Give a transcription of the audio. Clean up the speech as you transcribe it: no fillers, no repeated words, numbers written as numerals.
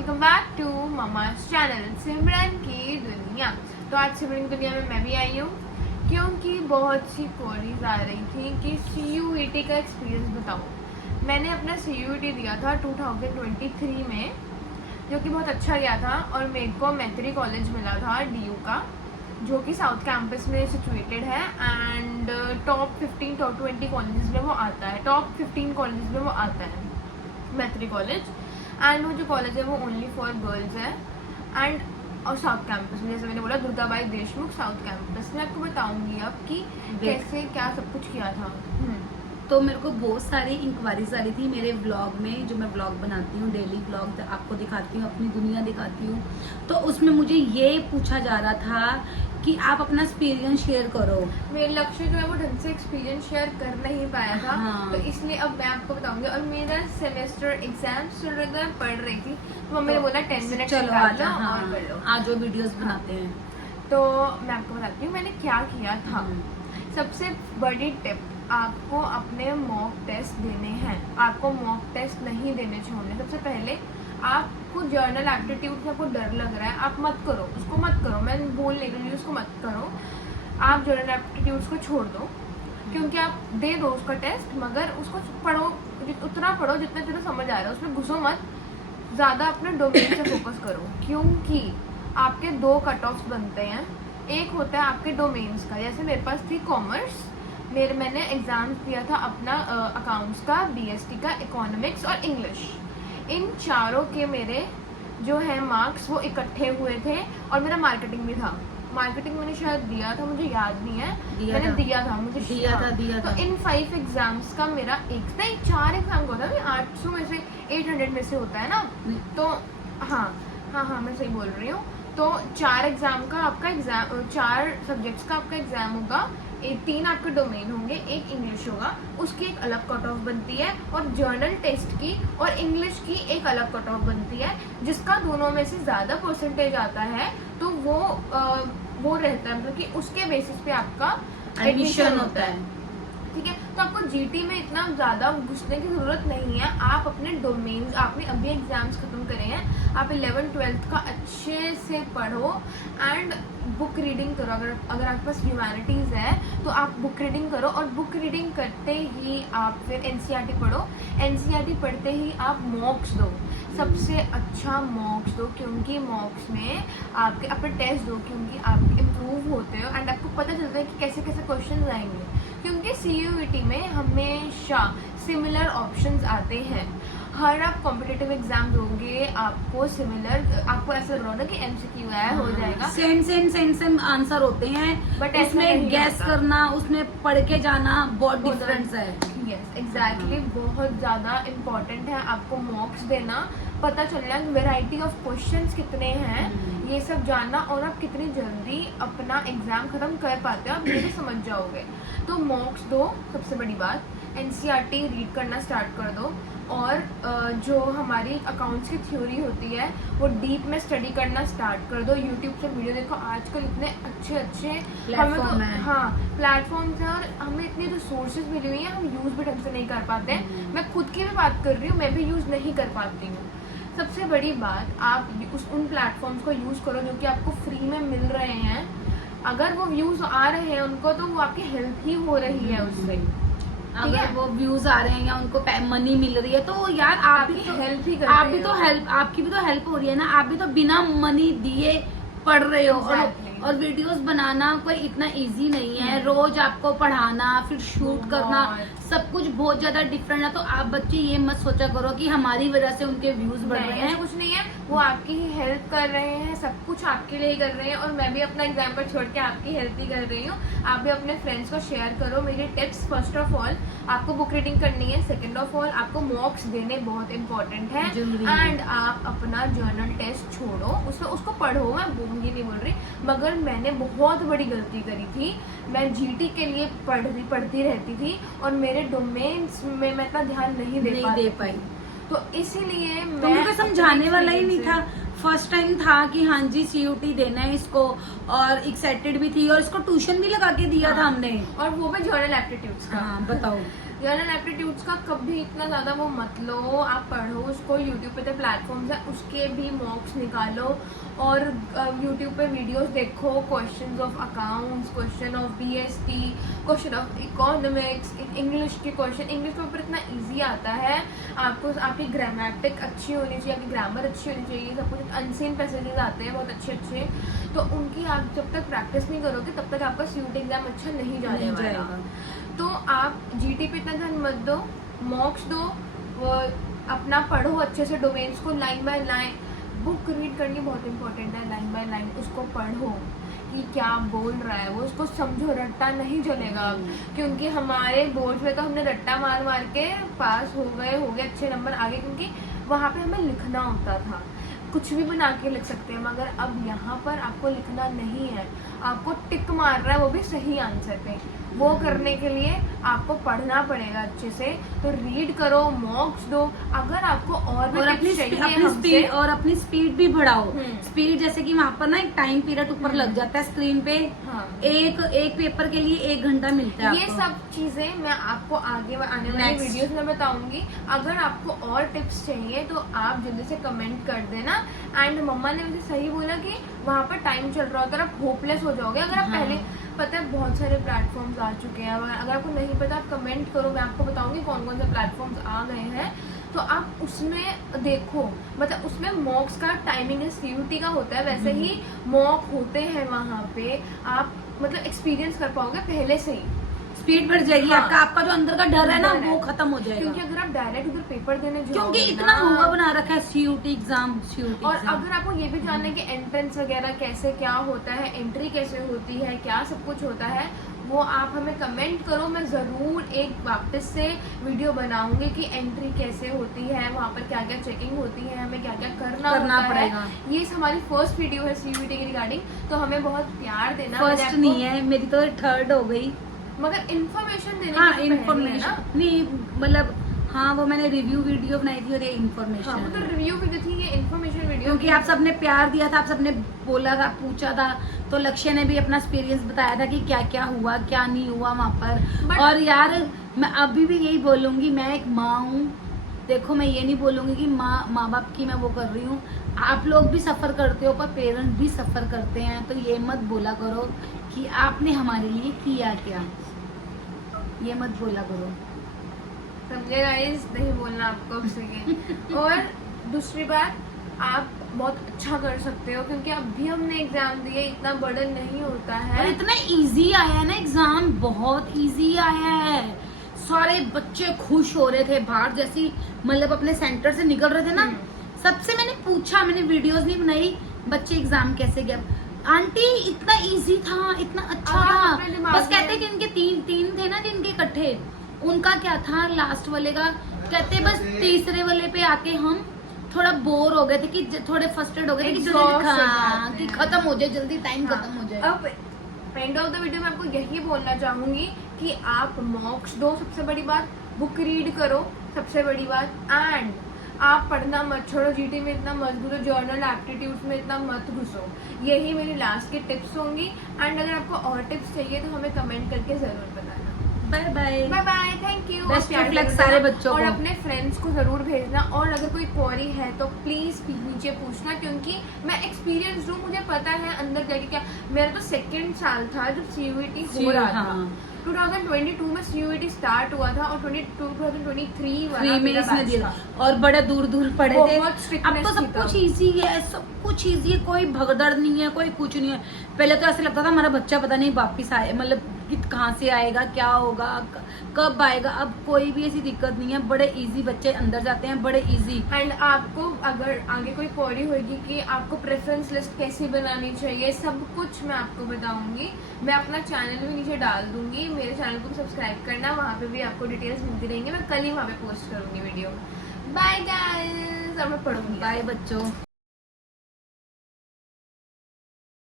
Welcome back to ममा's channel सिमरन की दुनिया। तो आज सिमरन की दुनिया में मैं भी आई हूँ क्योंकि बहुत सी क्वेरीज आ रही थी कि CUET का एक्सपीरियंस बताओ। मैंने अपना CUET दिया था 2023 में, जो कि बहुत अच्छा गया था और मेरे को मैत्री कॉलेज मिला था DU का, जो कि साउथ कैंपस में सिचुएटेड है एंड टॉप 15 टॉप 20 कॉलेज में वो आता है, टॉप 15 कॉलेज में वो आता है मैत्री कॉलेज। एंड वो जो कॉलेज है वो ओनली फॉर गर्ल्स है एंड और साउथ कैंपस में, जैसे मैंने बोला दुर्गाबाई देशमुख साउथ कैंपस में। आपको बताऊंगी अब कि कैसे क्या सब कुछ किया था। तो मेरे को बहुत सारी इंक्वायरीज आ रही थी मेरे व्लॉग में, जो मैं व्लॉग बनाती हूँ, डेली व्लॉग आपको दिखाती हूँ, अपनी दुनिया दिखाती हूँ। तो उसमें मुझे ये पूछा जा रहा था कि आप अपना एक्सपीरियंस शेयर करो। मेरा लक्ष्य जो है वो ढंग से एक्सपीरियंस शेयर कर नहीं पाया था। हाँ। तो इसलिए अब मैं आपको बताऊंगी। और मेरा सेमेस्टर एग्जाम चल रहा था, पढ़ रही थी, तो मम्मी ने बोला 10 मिनट चलो निकाल आजा, लो हाँ, और कर लो। आज जो वीडियोस बनाते हैं। तो मैं आपको बताती हूँ मैंने क्या किया था। सबसे बड़ी टिप, आपको अपने मॉक टेस्ट देने हैं। आपको मॉक टेस्ट नहीं देने चाहिए। सबसे पहले आपको जर्नल एप्टीट्यूड से आपको डर लग रहा है, आप मत करो, उसको मत करो। मैं बोल नहीं रही हूँ उसको मत करो। आप जर्नल एप्टीट्यूड्स को छोड़ दो, क्योंकि आप दे दो उसका टेस्ट, मगर उसको पढ़ो, उतना पढ़ो जितना तेरे समझ आ रहा है, उसमें घुसो मत। ज़्यादा अपने डोमेन से फोकस करो, क्योंकि आपके 2 कट ऑफ्स बनते हैं। एक होता है आपके डोमेन्स का, जैसे मेरे पास थी कॉमर्स, मैंने एग्ज़ाम दिया था अपना अकाउंट्स का, BST का, इकोनॉमिक्स और इंग्लिश। इन चारों के मेरे जो है मार्क्स वो इकट्ठे हुए थे। और मेरा मार्केटिंग भी था। मार्केटिंग मैंने शायद दिया था, मुझे याद नहीं है, मैंने दिया था, मुझे दिया था। तो इन 5 एग्जाम्स का मेरा 4 एग्जाम का होता है, 800 में से 800 में से होता है ना। तो हाँ मैं सही बोल रही हूँ। तो 4 एग्जाम का आपका एग्जाम, 4 सब्जेक्ट्स का आपका एग्जाम होगा। 3 आपके डोमेन होंगे, 1 इंग्लिश होगा, उसकी एक अलग कट ऑफ बनती है, और जर्नल टेस्ट की और इंग्लिश की एक अलग कट ऑफ बनती है। जिसका दोनों में से ज़्यादा परसेंटेज आता है तो वो रहता है, मतलब कि उसके बेसिस पे आपका एडमिशन होता है। ठीक है, तो आपको GT में इतना ज़्यादा घुसने की ज़रूरत नहीं है। आप अपने डोमेन्स, आपने अभी एग्जाम्स खत्म करे हैं, आप 11th 12th का अच्छे से पढ़ो एंड बुक रीडिंग करो। अगर आपके पास ह्यूमैनिटीज़ है तो आप बुक रीडिंग करो, और बुक रीडिंग करते ही आप फिर NCERT पढ़ो। NCERT पढ़ते ही आप मॉक्स दो, सबसे अच्छा मॉक्स दो, क्योंकि मॉक्स में आपके अपने टेस्ट दो, क्योंकि आप इम्प्रूव होते हो एंड आपको पता चलता है कि कैसे कैसे क्वेश्चन आएंगे। क्योंकि CUET में हमेशा सिमिलर ऑप्शंस आते हैं। हर आप कॉम्पिटिटिव एग्जाम दोगे आपको सिमिलर, आपको ऐसा लग रहा होगा कि MCQ है, हो जाएगा, सेम आंसर होते हैं, बट उसमें गैस करना, उसमें पढ़ के जाना बहुत डिफरेंस है। यस एग्जैक्टली, बहुत ज़्यादा इम्पोर्टेंट है आपको मॉक्स देना, पता चलना वैरायटी ऑफ क्वेश्चंस कितने हैं, ये सब जानना, और आप कितनी जल्दी अपना एग्जाम खत्म कर पाते हो, आप ये भी समझ जाओगे। तो मॉक्स दो, सबसे बड़ी बात। NCERT रीड करना स्टार्ट कर दो, और जो हमारी अकाउंट्स की थ्योरी होती है वो डीप में स्टडी करना स्टार्ट कर दो। यूट्यूब से वीडियो देखो, आजकल इतने अच्छे प्लेटफॉर्म है। प्लेटफॉर्म्स हैं, और हमें इतनी रिसोर्सेज मिली हुई हैं, हम यूज़ भी ढंग से नहीं कर पाते हैं। मैं खुद की भी बात कर रही हूँ, मैं भी यूज़ नहीं कर पाती हूँ। सबसे बड़ी बात, आप उन प्लेटफॉर्म्स को यूज़ करो जो कि आपको फ्री में मिल रहे हैं। अगर वो व्यूज़ आ रहे हैं उनको, तो वो आपकी हेल्प ही हो रही है उससे। अगर वो व्यूज आ रहे हैं या उनको मनी मिल रही है, तो यार आप भी तो हेल्प ही कर आपकी भी तो हेल्प हो रही है ना। आप भी तो बिना मनी दिए पढ़ रहे हो। और वीडियोस बनाना कोई इतना इजी नहीं है। रोज आपको पढ़ाना, फिर शूट करना, सब कुछ बहुत ज्यादा डिफरेंट है। तो आप बच्चे ये मत सोचा करो कि हमारी वजह से उनके व्यूज बढ़ रहे हैं, कुछ नहीं है, वो आपकी ही हेल्प कर रहे हैं, सब कुछ आपके लिए ही कर रहे हैं। और मैं भी अपना एग्जाम्पल छोड़ के आपकी हेल्प ही कर रही हूँ। आप भी अपने फ्रेंड्स को शेयर करो मेरी टिप्स। फर्स्ट ऑफ ऑल आपको बुक रीडिंग करनी है, सेकेंड ऑफ ऑल आपको मॉक्स देने बहुत इंपॉर्टेंट है, एंड आप अपना जर्नल टेस्ट छोड़ो, उसको पढ़ो। मैं ये नहीं बोल रही, मगर मैंने बहुत बड़ी गलती करी थी। मैं GT के लिए पढ़ती रहती थी, और मेरे डोमेन्स में मैं इतना ध्यान नहीं दे पाई। तो इसीलिए मैं तो समझाने वाला ही नहीं था। फर्स्ट टाइम था कि हाँ जी CUET देना है इसको, और एक्साइटेड भी थी, और इसको ट्यूशन भी लगा के दिया था हमने, और वो भी जर्नल एप्टीट्यूड्स का। बताओ। जर्नल एप्टीट्यूड्स का कभी इतना ज़्यादा वो मत लो, आप पढ़ो उसको। यूट्यूब पे तो प्लेटफॉर्म्स है, उसके भी मॉक्स निकालो और यूट्यूब पे वीडियोस देखो, questions of accounts, question of BST, question of economics, English के क्वेश्चन। इंग्लिश का पेपर इतना इजी आता है, आपको आपकी ग्रामेटिक अच्छी होनी चाहिए, आपकी ग्रामर अच्छी होनी चाहिए, सब कुछ अनसीन पैसेजेस आते हैं बहुत अच्छे अच्छे, तो उनकी आप जब तक प्रैक्टिस नहीं करोगे तब तक आपका सीयूटी एग्जाम अच्छा नहीं जाने वाला। तो आप जीटी पे इतना ध्यान मत दो, मॉक्स दो, वो अपना पढ़ो अच्छे से डोमेन्स को line by line. Book read करनी बहुत इंपॉर्टेंट है, लाइन बाय लाइन उसको पढ़ो कि क्या बोल रहा है वो, उसको समझो, रट्टा नहीं चलेगा। क्योंकि हमारे बोर्ड में तो हमने रट्टा मार मार के पास हो गए अच्छे नंबर आगे, क्योंकि वहाँ पे हमें लिखना होता था, कुछ भी बना के लिख सकते हैं। मगर अब यहाँ पर आपको लिखना नहीं है, आपको टिक मार रहा है वो भी सही आंसर पे। वो करने के लिए आपको पढ़ना पड़ेगा अच्छे से। तो रीड करो, मॉक्स दो। अगर आपको और भी टिप्स चाहिए हमसे, और अपनी स्पीड भी बढ़ाओ। स्पीड जैसे कि वहाँ पर ना एक टाइम पीरियड ऊपर लग जाता है स्क्रीन पे। हाँ। एक पेपर के लिए 1 घंटा मिलता है ये आपको। सब चीजें मैं आपको आगे आने वाली वीडियोस में बताऊंगी। अगर आपको और टिप्स चाहिए तो आप जल्दी से कमेंट कर देना। एंड मम्मा ने मुझे सही बोला कि वहाँ पर टाइम चल रहा होता है, आप होपलेस हो जाओगे। अगर आप पहले, पता है बहुत सारे प्लेटफॉर्म्स आ चुके हैं, अगर आपको नहीं पता आप कमेंट करो, मैं आपको बताऊंगी कौन कौन से प्लेटफॉर्म्स आ गए हैं। तो आप उसमें देखो, मतलब उसमें मॉक्स का टाइमिंग सीयूटी का होता है, वैसे ही मॉक होते हैं वहाँ पे। आप मतलब एक्सपीरियंस कर पाओगे पहले से ही, स्पीड बढ़ जाएगी। हाँ। आपका जो अंदर का डर है ना वो खत्म हो जाएगा। क्योंकि अगर आप डायरेक्ट उधर पेपर देने जाओगे, क्योंकि इतना हुआ बना रखा है सीयूटी एग्जाम। और अगर आपको ये भी जानना है कि एंट्रेंस वगैरह कैसे क्या होता है, एंट्री कैसे होती है, क्या सब कुछ होता है, वो आप हमें कमेंट करो। मैं ज़रूर एक वापस से वीडियो बनाऊंगी कि एंट्री कैसे होती है, वहाँ पर क्या क्या चेकिंग होती है, हमें क्या क्या करना पड़ेगा। ये हमारी फर्स्ट वीडियो है सीयूटी के रिगार्डिंग, तो हमें बहुत प्यार देना। फर्स्ट नहीं है मेरी, तो 3rd हो गई, मगर इन्फॉर्मेशन देने हाँ के लिए इन्फॉर्मेशन नहीं, मतलब हाँ वो मैंने रिव्यू वीडियो बनाई थी और ये इन्फॉर्मेशन। हाँ, वो तो रिव्यू वीडियो थी, ये इन्फॉर्मेशन वीडियो। क्योंकि आप सबने प्यार दिया था, आप सबने बोला था, पूछा था, तो लक्ष्य ने भी अपना एक्सपीरियंस बताया था कि क्या क्या हुआ क्या नहीं हुआ वहाँ पर। और यार मैं अभी भी यही बोलूंगी, मैं एक माँ हूँ। देखो मैं ये नहीं बोलूंगी कि माँ बाप की मैं वो कर रही हूँ, आप लोग भी सफर करते हो, पर पेरेंट्स भी सफर करते हैं। तो ये मत बोला करो कि आपने हमारे लिए किया क्या, ये मत बोला करो, समझे गाइस? नहीं बोलना आपको अब से। और दूसरी बात, आप बहुत अच्छा कर सकते हो, क्योंकि अभी हमने एग्जाम दिए, इतना बर्डन नहीं होता है। और इतना इजी आया है ना एग्जाम, बहुत इजी आया है। सारे बच्चे खुश हो रहे थे बाहर, जैसी मतलब अपने सेंटर से निकल रहे थे ना, सबसे मैंने पूछा, मैंने वीडियोस नहीं बनाई, बच्चे एग्जाम कैसे गया आंटी, इतना इजी था, इतना अच्छा था। बस कहते कि इनके तीन थे ना जिनके इकट्ठे, उनका क्या था लास्ट वाले का, कहते बस तीसरे वाले पे आके हम थोड़ा बोर हो गए थे, कि थोड़े फ्रस्ट्रेट हो गए थे कि जल्दी खत्म हो जाए, जल्दी टाइम खत्म हो जाए। अब एंड ऑफ द वीडियो में आपको यही बोलना चाहूंगी कि आप मॉक्स दो, सबसे बड़ी बात, बुक रीड करो, सबसे बड़ी बात, एंड आप पढ़ना मत छोड़ो। जीटी में इतना मत घुसो, जर्नल एप्टीट्यूड्स में इतना मत घुसो। यही मेरी लास्ट की टिप्स होंगी। एंड अगर आपको और टिप्स चाहिए तो हमें कमेंट करके जरूर बताना। Bye bye bye bye, thank you. Best of luck सारे बच्चों और को। अपने फ्रेंड्स को जरूर भेजना। और अगर कोई क्वेरी है तो प्लीज नीचे पूछना, क्योंकि मैं एक्सपीरियंस हूँ, मुझे पता है अंदर जाके क्या। मेरा तो 2nd साल था जब सीयूईटी हो रहा था। 2022 में सीयूईटी स्टार्ट हुआ था और 2023 वाला मेरा बैच था। और बड़े दूर दूर पड़े थे। बहुत अब strictness तो सब थी कुछ तब। इजी है, सब कुछ इजी है, कोई भगदड़ नहीं है, कोई कुछ नहीं है। पहले तो ऐसे लगता था हमारा बच्चा पता नहीं वापिस आए, मतलब कहाँ से आएगा, क्या होगा, कब आएगा। अब कोई भी ऐसी दिक्कत नहीं है, बड़े इजी बच्चे अंदर जाते हैं, बड़े इजी। एंड आपको अगर आगे कोई क्वेरी होगी कि आपको प्रेफरेंस लिस्ट कैसी बनानी चाहिए, सब कुछ मैं आपको बताऊंगी। मैं अपना चैनल भी नीचे डाल दूंगी, मेरे चैनल को सब्सक्राइब करना, वहाँ पे भी आपको डिटेल्स मिलती रहेंगी। मैं कल ही वहाँ पे पोस्ट करूंगी वीडियो। बाय गाइस, और मैं पढ़ूंगी। बाय बच्चों।